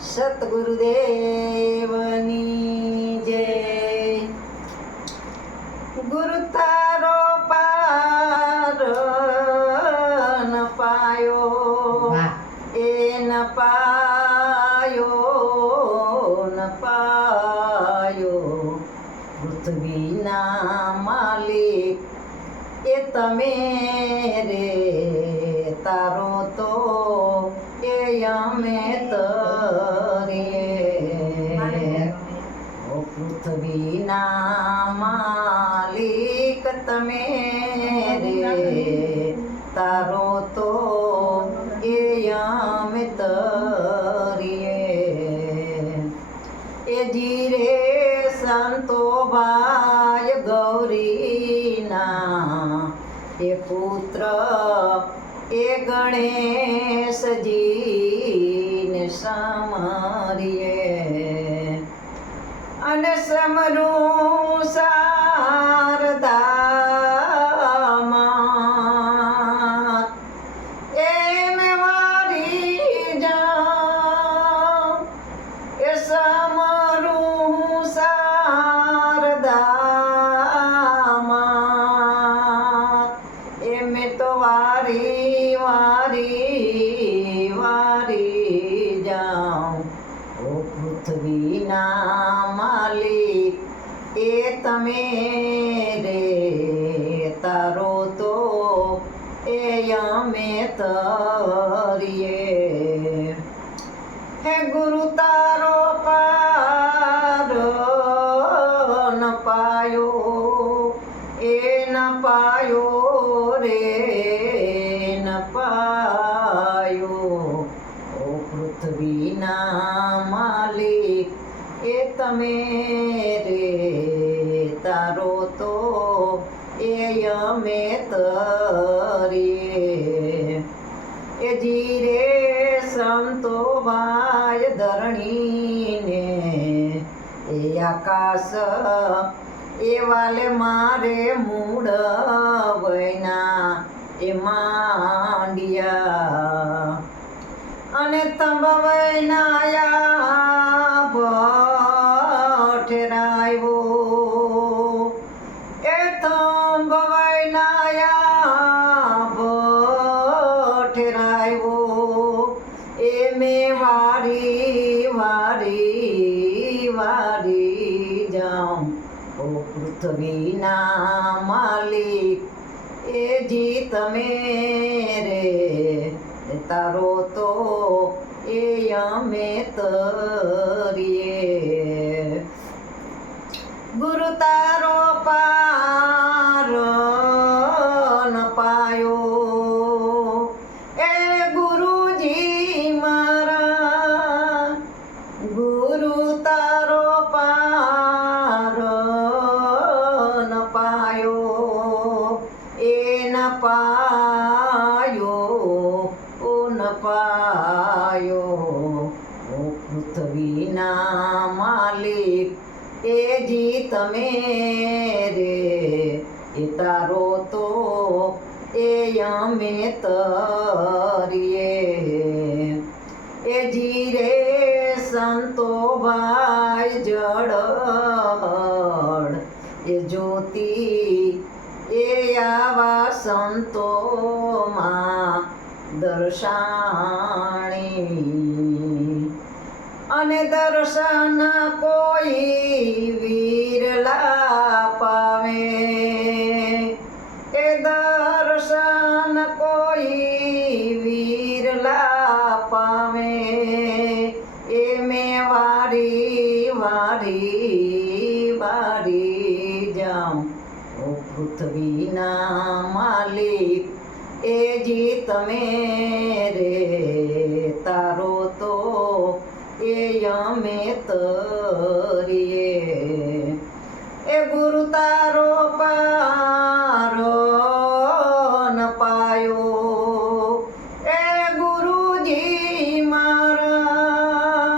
સતગુરુદેવની જય। ગુરુ તારો પાર ન પાયો, એ ન પાયો ન પાયો। પૃથ્વીના માલિક એ તમે રે, તારો તો એ અમે તરીએ। ઓ પૃથ્વીના માલિક તમે રે, તારો તો એ અમે તરીએ। એ જીરે સંતો ભાઈ ગૌરીના એ પુત્ર એ ગણેશજીને સમરીએ। અને સમરું શારદામાં એમ વારી જાઉં, એ સમરું શારદામાં એમ તો વારી વારી વારી જાઉં। ઓ પૃથ્વીના માલિક એ તમે રે, તારો તો એ અમે તરીએ। હે ગુરુ તારો પાર ન પાયો, એ ન પાયો રે ન પાયો। ઓ પૃથ્વીના માલિક એ તમે રે, તારો તો એ અમે તરીએ। એ જીરે સંતો ભાઈ ધરણીને એ આકાશ એ વાલે મારે મૂળ વૈના એ માંડિયા। અને તંબવૈનાયા ભઠરાયો, એ તંબવૈનાયા ભઠરાયો। એ મેં વારી વારી વારી જાઉં। ઓ પૃથ્વીના માલિક એ જી તમે રે, તારો તો એ અમે તરીએ। ગુરુ તારો પાર ન પાયો, એ ગુરુજી મારા, ગુરુ તારો પાર ન પાયો, એ ન પાયો ન પાયો। ઓ પૃથ્વીના માલિક એ જી તમે રે, એ તારો તો એ અમે તરીએ। એ જીરે સંતો ભાઈ જળ એ જ્યોતિ એ આવા સંતોમાં દર્શાણી। અને દર્શન કોઈ વિરલા પાવે, એ દર્શન કોઈ વિરલા પાવે। એ મેં વારી વારી વારી જાઉં। ઓ પૃથ્વીના માલિક એ જી તમે રે, તારો તો એ અમે તરીએ। એ ગુરુ તારો પાર ન પાયો, એ ગુરુજી મારા,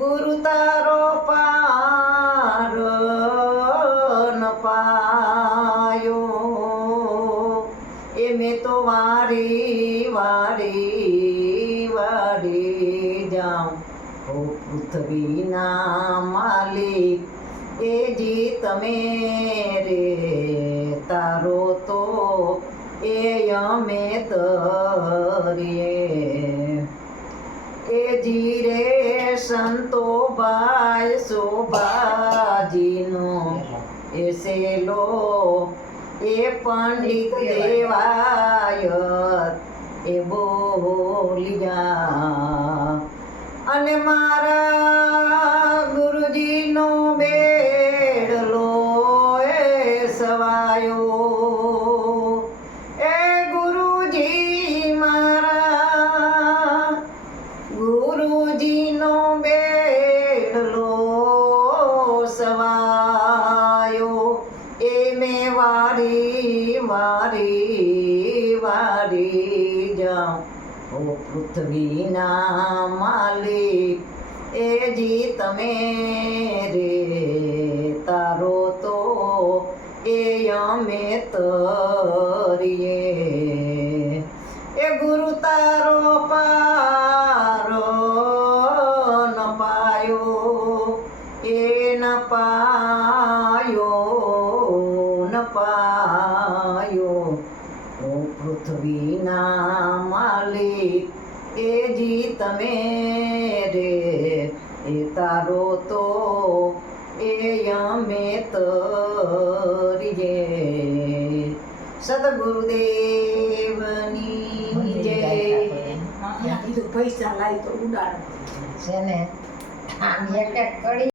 ગુરુ તારો પાર ન પાયો। એ મેં તો વારી વારી વારી જાઉં। ઓ પૃથ્વીના માલિક એ જી તમે રે તારો તો એ અમે તરીએ એ જી રે સંતો ભાઈ શોભાજીનો એ સેલો એ પંડિત દેવાયત એ બોલિયા અને મારા ગુરુજીનો બેડલો એ સવાયો એ ગુરુજી મારા ગુરુજીનો બેડલો સવાયો એ મેં વારી જાઉં ઓ પૃથ્વીના માલિક એ જી તમે રે તારો તો એ અમે તરીએ એ ગુરુ તારો પારો ન પાયો એ ન પાયો ઓ પૃથ્વીના માલિક એ જી તમે રે એ તારો તો એ અમે તરીએ સદગુરુદેવની જય પૈસા લાવી તો ઉડાડ છે ને આમ એક એક કડી